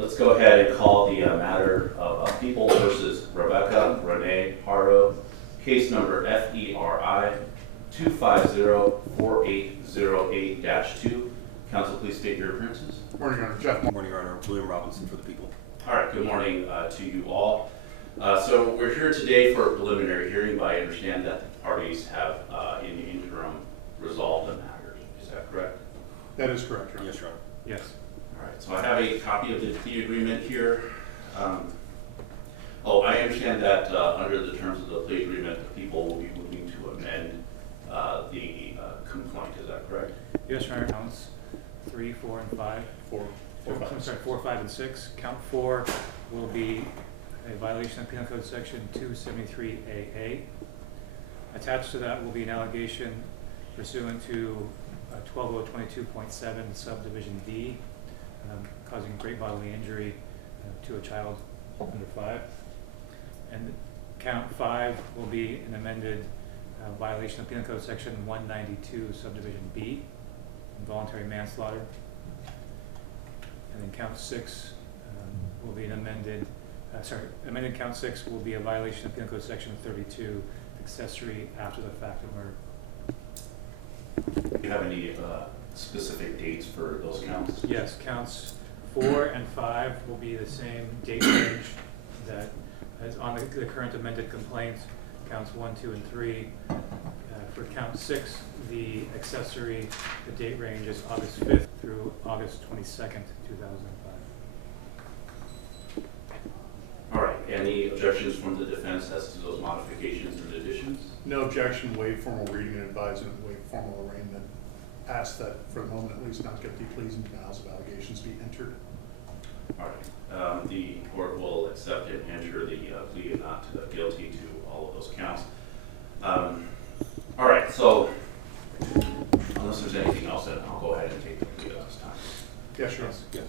let's go ahead and call the matter of People versus Rebecca Renee Haro, case number FERI 2504808-2. Counsel, please state your appearances. Morning, Your Honor. Jeff. Morning, Your Honor. William Robinson for the people. All right, good morning to you all. So we're here today for a preliminary hearing, but I understand that the parties have in the interim resolved the matter. Is that correct? That is correct, Your Honor. Yes, Your Honor. Yes. All right, so I have a copy of the plea agreement here. I understand that under the terms of the plea agreement, the people will be moving to amend the complaint. Is that correct? Yes, Your Honor. Counts 3, 4, and 5. 4, 4, 5, and 6. Count 4 will be a violation of Penal Code Section 273AA. Attached to that will be an allegation pursuant to 12022.7 subdivision D, causing great bodily injury to a child under 5. And count 5 will be an amended violation of Penal Code Section 192 subdivision B, involuntary manslaughter. And then count 6 will be an amended count 6 will be a violation of Penal Code Section 32, accessory after the fact of murder. Do you have any specific dates for those counts? Yes, counts 4 and 5 will be the same date range that is on the current amended complaint. Counts 1, 2, and 3. For count 6, the accessory, the date range is August 5th through August 22nd, 2005. All right, any objections from the defense as to those modifications and additions? No objection. Waive formal reading and advisement. Waive formal arraignment. Ask that, for the moment at least, not guilty pleas and denials of allegations be entered. All right, the court will accept and enter the plea of not guilty to all of those counts. All right, so unless there's anything else, then I'll go ahead and take the plea at this time. Yes, Your Honor. Yes.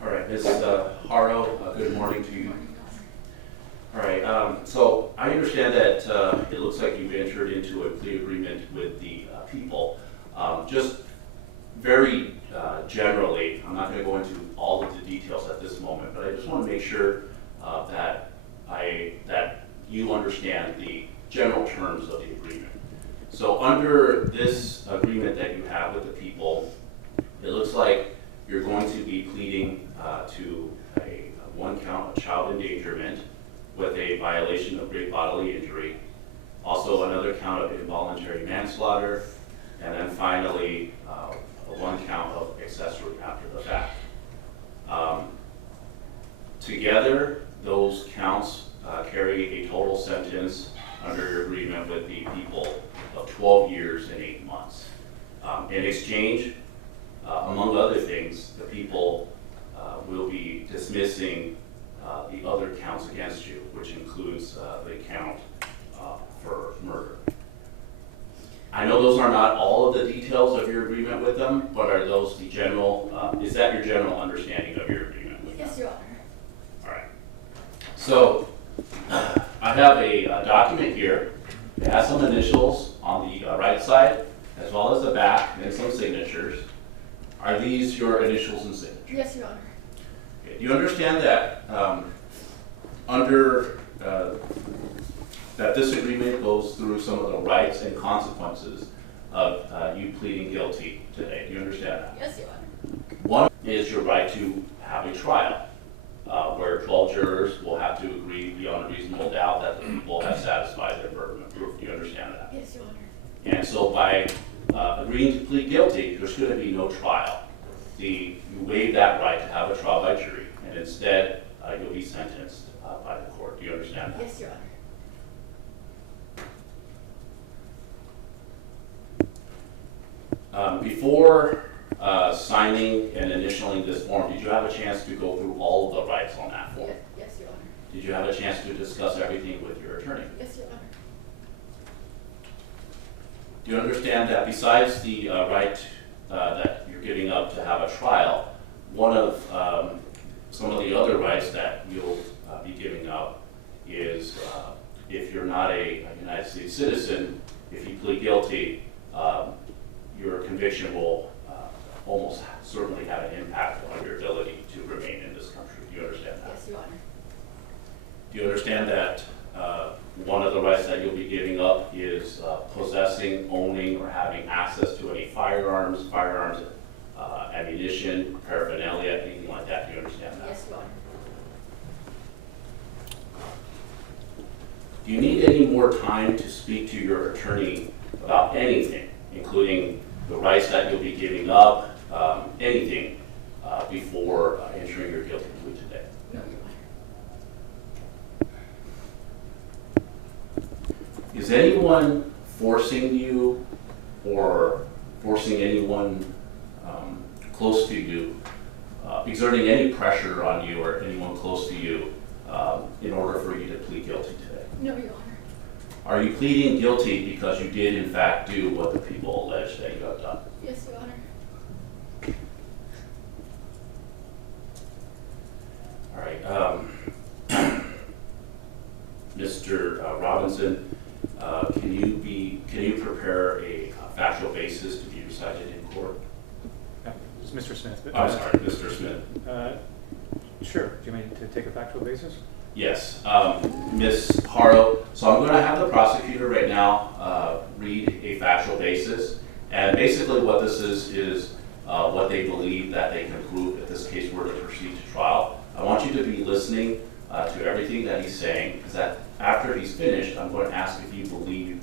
All right, Ms. Haro, good morning to you. All right, so I understand that it looks like you've entered into a plea agreement with the people. Just very generally, I'm not going to go into all of the details at this moment, but I just want to make sure that you understand the general terms of the agreement. So under this agreement that you have with the people, it looks like you're going to be pleading to a one count of child endangerment with a violation of great bodily injury, also another count of involuntary manslaughter, and then finally one count of accessory after the fact. Together, those counts carry a total sentence under your agreement with the people of 12 years and 8 months. In exchange, among other things, the people will be dismissing the other counts against you, which includes the count for murder. I know those are not all of the details of your agreement with them, but are those the general, is that your general understanding of your agreement with them? Yes, Your Honor. All right. So I have a document here. It has some initials on the right side, as well as the back, and some signatures. Are these your initials and signatures? Yes, Your Honor. Okay. Do you understand that under that this agreement goes through some of the rights and consequences of you pleading guilty today? Do you understand that? Yes, Your Honor. One is your right to have a trial, where 12 jurors will have to agree beyond a reasonable doubt that the people have satisfied their burden of proof. Do you understand that? Yes, Your Honor. And so by agreeing to plead guilty, there's going to be no trial. You waive that right to have a trial by jury, and instead you'll be sentenced by the court. Do you understand that? Yes, Your Honor. Before signing and initialing this form, did you have a chance to go through all of the rights on that form? Yes, Your Honor. Did you have a chance to discuss everything with your attorney? Yes, Your Honor. Do you understand that besides the right that you're giving up to have a trial, one of some of the other rights that you'll be giving up is States citizen, if you plead guilty, your conviction will almost certainly have an impact on your ability to remain in this country. Do you understand that? Yes, Your Honor. Do you understand that one of the rights that you'll be giving up is possessing, owning, or having access to any firearms, ammunition, paraphernalia, anything like that? Do you understand that? Yes, Your Honor. Do you need any more time to speak to your attorney about anything, including the rights that you'll be giving up, anything, before entering your guilty plea today? No, Your Honor. Is anyone forcing you or forcing anyone close to you, exerting any pressure on you or anyone close to you in order for you to plead guilty today? No, Your Honor. Are you pleading guilty because you did in fact do what the people allege that you have done? Yes, Your Honor. All right. Mr. Robinson, can you prepare a factual basis to be recited in court? It's Mr. Smith. But, I'm sorry, Mr. Smith. Sure. Do you want me to take a factual basis? Yes, Ms. Haro. So I'm going to have the prosecutor right now read a factual basis, and basically what this is what they believe that they can prove if this case were to proceed to trial. I want you to be listening to everything that he's saying, because that after he's finished, I'm going to ask if you believe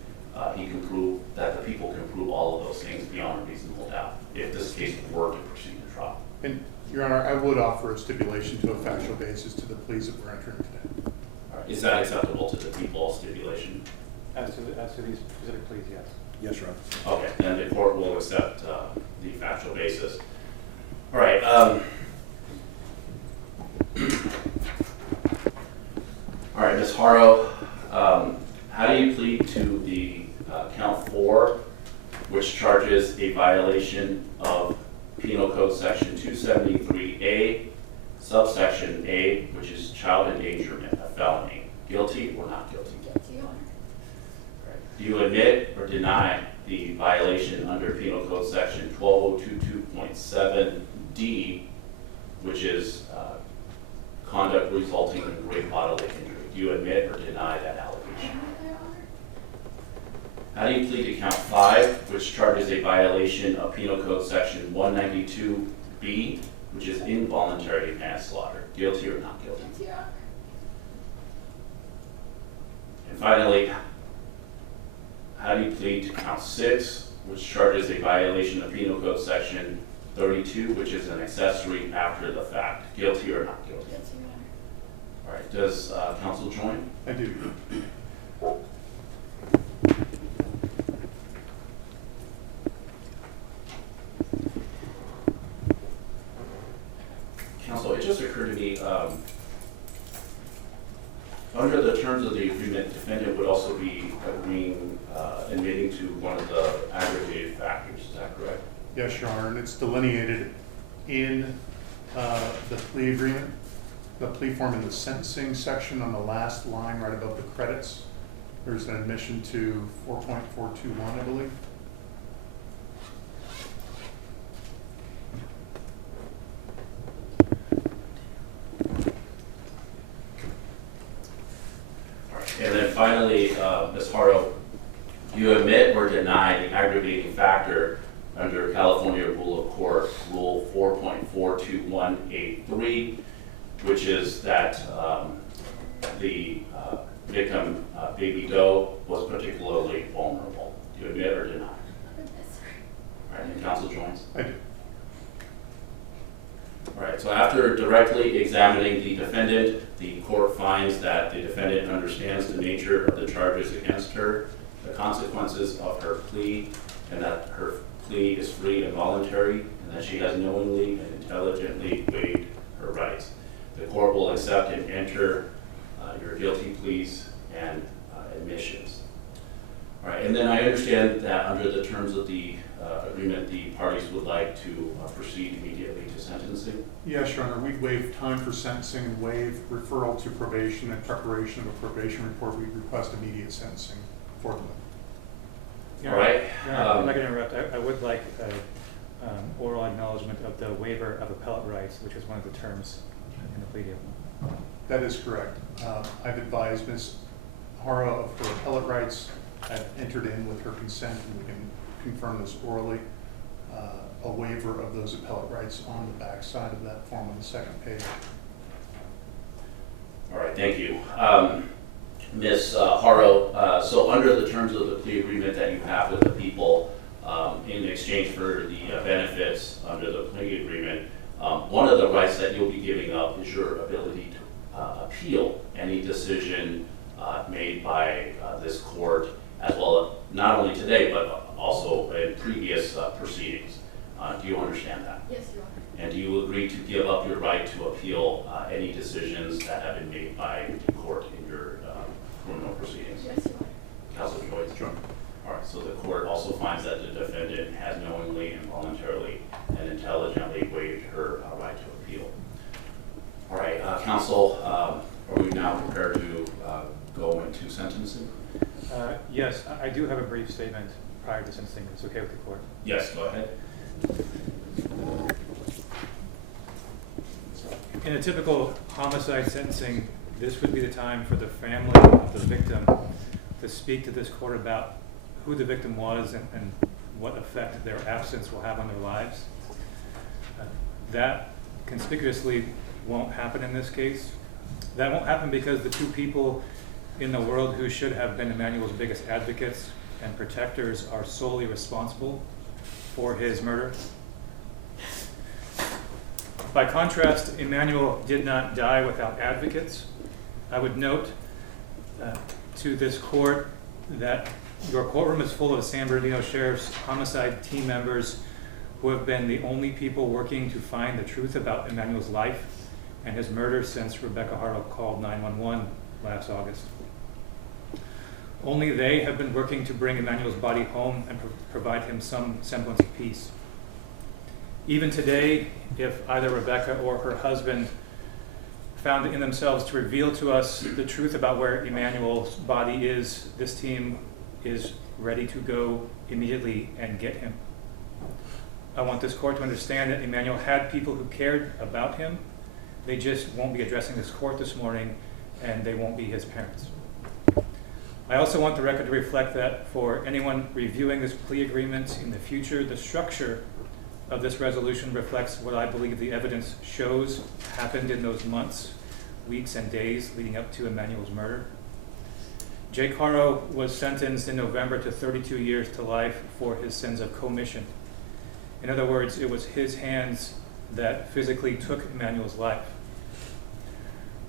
he can prove that the people can prove all of those things beyond a reasonable doubt if this case were to proceed to trial. And, Your Honor, I would offer a stipulation to a factual basis to the pleas that we're entering today. All right. Is that acceptable to the people stipulation? As to these specific pleas, yes. Yes, Your Honor. Okay, then the court will accept the factual basis. All right. All right, Ms. Haro, how do you plead to the count 4, which charges a violation of Penal Code Section 273A, subsection A, which is child endangerment, a felony? Guilty or not guilty? Guilty, Your Honor. Right. Do you admit or deny the violation under Penal Code Section 12022.7D, which is conduct resulting in great bodily injury? Do you admit or deny that allegation? Your Honor. How do you plead to count 5, which charges a violation of Penal Code Section 192B, which is involuntary manslaughter? Guilty or not guilty? Guilty, Your Honor. And finally, how do you plead to count 6, which charges a violation of Penal Code Section 32, which is an accessory after the fact? Guilty or not guilty? Guilty, Your Honor. All right, does counsel join? I do. Counsel, it just occurred to me, under the terms of the agreement, defendant would also be agreeing, admitting to one of the aggravated factors, is that correct? Yes, Your Honor, and it's delineated in the plea agreement, the plea form in the sentencing section on the last line right above the credits. There's an admission to 4.421, I believe. And then finally, Ms. Haro, you admit or deny the aggravating factor under California Rule of Court, Rule 4.421A3, which is that the victim, Baby Doe, was particularly vulnerable. Do you admit or deny? Yes, sir. All right, and counsel joins. I do. All right, so after directly examining the defendant, the court finds that the defendant understands the nature of the charges against her, the consequences of her plea, and that her plea is free and voluntary, and that she has knowingly and intelligently waived her rights. The court will accept and enter your guilty pleas and admissions. All right, and then I understand that under the terms of the agreement, the parties would like to proceed immediately to sentencing. Yes, Your Honor, we'd waive time for sentencing and waive referral to probation and preparation of a probation report. We'd request immediate sentencing forth with. Your All right, Your Honor, if I can interrupt, I would like oral acknowledgement of the waiver of appellate rights, which is one of the terms in the plea deal. That is correct. I've advised Ms. Haro of her appellate rights. I've entered in with her consent, and we can confirm this orally, a waiver of those appellate rights on the back side of that form on the second page. all right, thank you. Ms. Haro, so under the terms of the plea agreement that you have with the people, in exchange for the benefits under the plea agreement, one of the rights that you'll be giving up is your ability to appeal any decision made by this court, as well as not only today, but also in previous proceedings. Do you understand that? Yes, Your Honor. And do you agree to give up your right to appeal any decisions that have been made by the court in your criminal proceedings? Yes, Your Honor. Counsel Joyce? Sure. All right, so the court also finds that the defendant has knowingly and voluntarily and intelligently waived her right to appeal. All right, counsel, are we now prepared to go into sentencing? Yes, I do have a brief statement prior to sentencing. It's okay with the court. Yes, go ahead. In a typical homicide sentencing, this would be the time for the family of the victim to speak to this court about who the victim was and what effect their absence will have on their lives. That conspicuously won't happen in this case. That won't happen because the two people in the world who should have been Emmanuel's biggest advocates and protectors are solely responsible for his murder. By contrast, Emmanuel did not die without advocates. I would note to this court that your courtroom is full of San Bernardino Sheriff's homicide team members who have been the only people working to find the truth about Emmanuel's life and his murder since Rebecca Haro called 911 last August. Only they have been working to bring Emmanuel's body home and provide him some semblance of peace. Even today, if either Rebecca or her husband found it in themselves to reveal to us the truth about where Emmanuel's body is, this team is ready to go immediately and get him. I want this court to understand that Emmanuel had people who cared about him. They just won't be addressing this court this morning, and they won't be his parents. I also want the record to reflect that for anyone reviewing this plea agreement in the future, the structure of this resolution reflects what I believe the evidence shows happened in those months, weeks, and days leading up to Emmanuel's murder. Jake Haro was sentenced in November to 32 years to life for his sins of commission. In other words, it was his hands that physically took Emmanuel's life.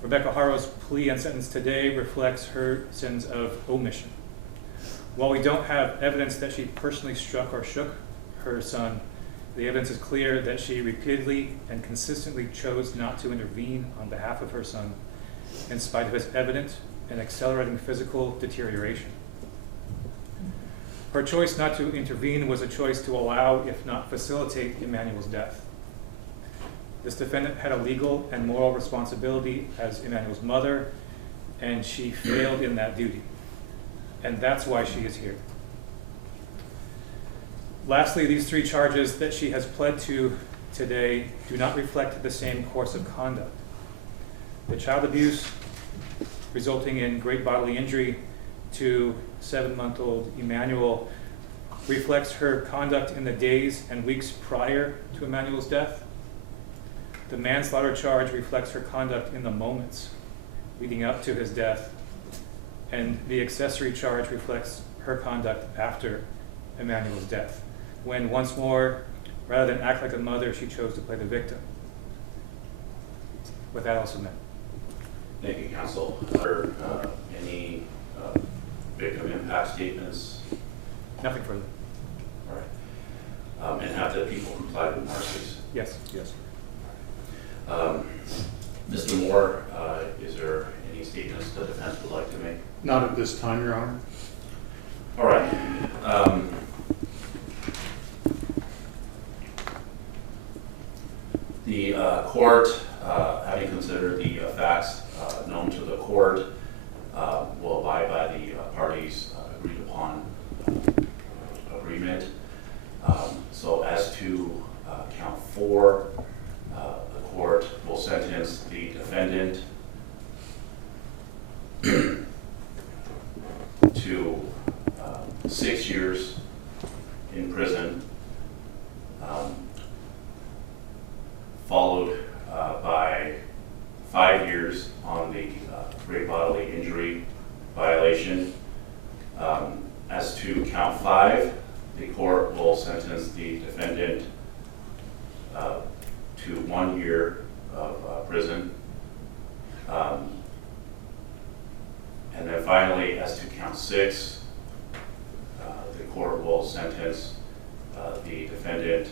Rebecca Haro's plea and sentence today reflects her sins of omission. While we don't have evidence that she personally struck or shook her son, the evidence is clear that she repeatedly and consistently chose not to intervene on behalf of her son, in spite of his evident and accelerating physical deterioration. Her choice not to intervene was a choice to allow, if not facilitate, Emmanuel's death. This defendant had a legal and moral responsibility as Emmanuel's mother, and she failed in that duty. And that's why she is here. Lastly, these three charges that she has pled to today do not reflect the same course of conduct. The child abuse resulting in great bodily injury to 7-month-old Emmanuel reflects her conduct in the days and weeks prior to Emmanuel's death. The manslaughter charge reflects her conduct in the moments leading up to his death, and the accessory charge reflects her conduct after Emmanuel's death, when once more, rather than act like a mother, she chose to play the victim. With that, I'll submit. Thank you, counsel. Are any victim impact statements? Nothing further. All right. And have the people complied with Marcy's? Yes. Yes. Mr. Moore, is there any statements the defense would like to make? Not at this time, Your Honor. All right. The court, having considered the facts known to the court, will abide by the parties agreed upon defendant to 6 years in prison, followed by 5 years on the great bodily injury violation. As to count 5, the court will sentence the defendant to 1 year of prison. And then finally, as to count 6, the court will sentence the defendant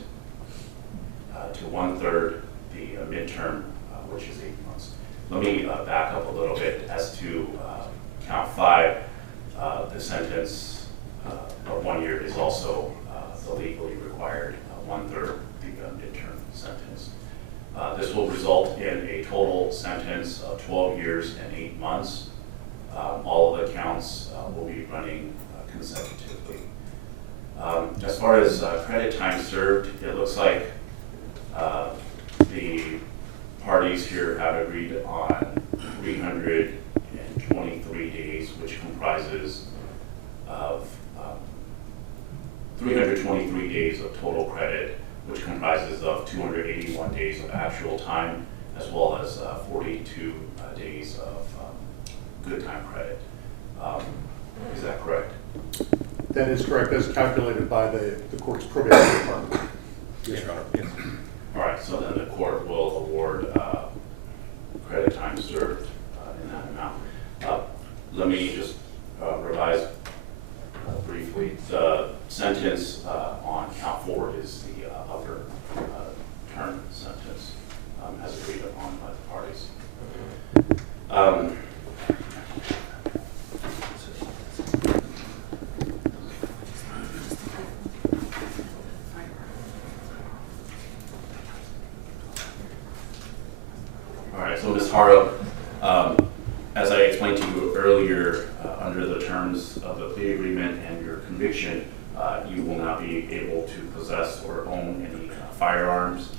to 1/3 the midterm, which is 8 months. Let me back up a little bit. As to count 5, the sentence of 1 year is also the legally required 1/3 the midterm sentence. This will result in a total sentence of 12 years and 8 months. All of the counts will be running consecutively. As far as credit time served, it looks like the parties here have agreed on 323 days, which comprises of 323 days of total credit, which comprises of 281 days of actual time, as well as 42 days of good time credit. Is that correct? That is correct, as calculated by the court's probation department. Yes, Your Honor. Yes. All right, so then the court will award credit time served in that amount. Let me just revise briefly. The sentence on count 4 is the upper term sentence as agreed upon by the parties. All right, so Ms. Haro, as I explained to you earlier, under the terms of the plea agreement and your conviction, you will not be able to possess or own any firearms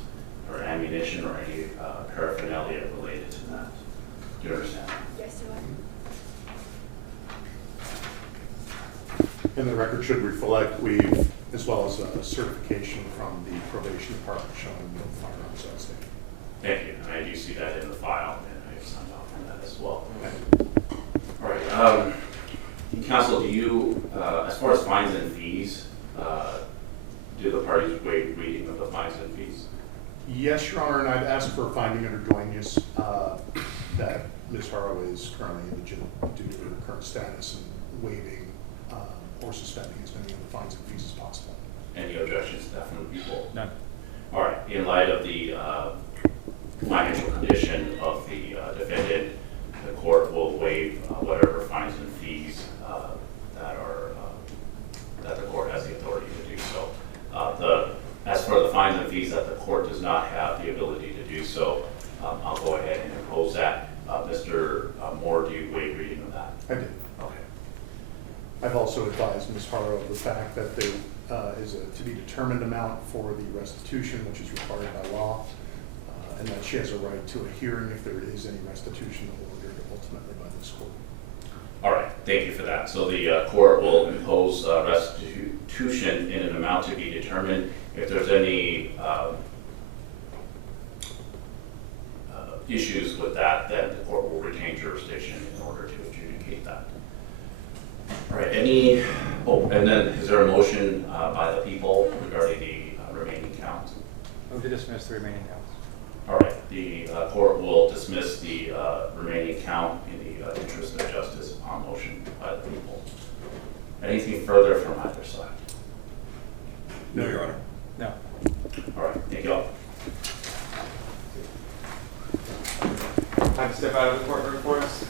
or ammunition or any paraphernalia related to that. Do you understand? Yes, do I? And the record should reflect, we've, as well as a certification from the probation department showing no firearms outstanding. Thank you, and I do see that in the file, and I have signed off on that as well. All right, counsel, do you, as far as fines and fees, do the parties waive reading of the fines and fees? Yes, Your Honor, and I'd ask for a finding under dueñas that Ms. Haro is currently indigent due to her current status and waiving or suspending as many of the fines and fees as possible. Any objections to that from the people? None. All right, in light of the financial condition of the defendant, the court will waive whatever fines and fees that the court has the authority to do so. As for the fines and fees that the court does not have the ability to do so, I'll go ahead and impose that. Mr. Moore, do you waive reading of that? I did. Okay. I've also advised Ms. Haro of the fact that there is a to be determined amount for the restitution, which is required by law, and that she has a right to a hearing if there is any restitution ordered ultimately by this court. All right, thank you for that. So the court will impose restitution in an amount to be determined. If there's any issues with that, then the court will retain jurisdiction in order to adjudicate that. All right, and then is there a motion by the people regarding the remaining counts? Move to dismiss the remaining counts. All right, the court will dismiss the remaining count in the interest of justice upon motion by the people. Anything further from either side? No, Your Honor. No. All right, thank you all. Time to step out of the courtroom for us.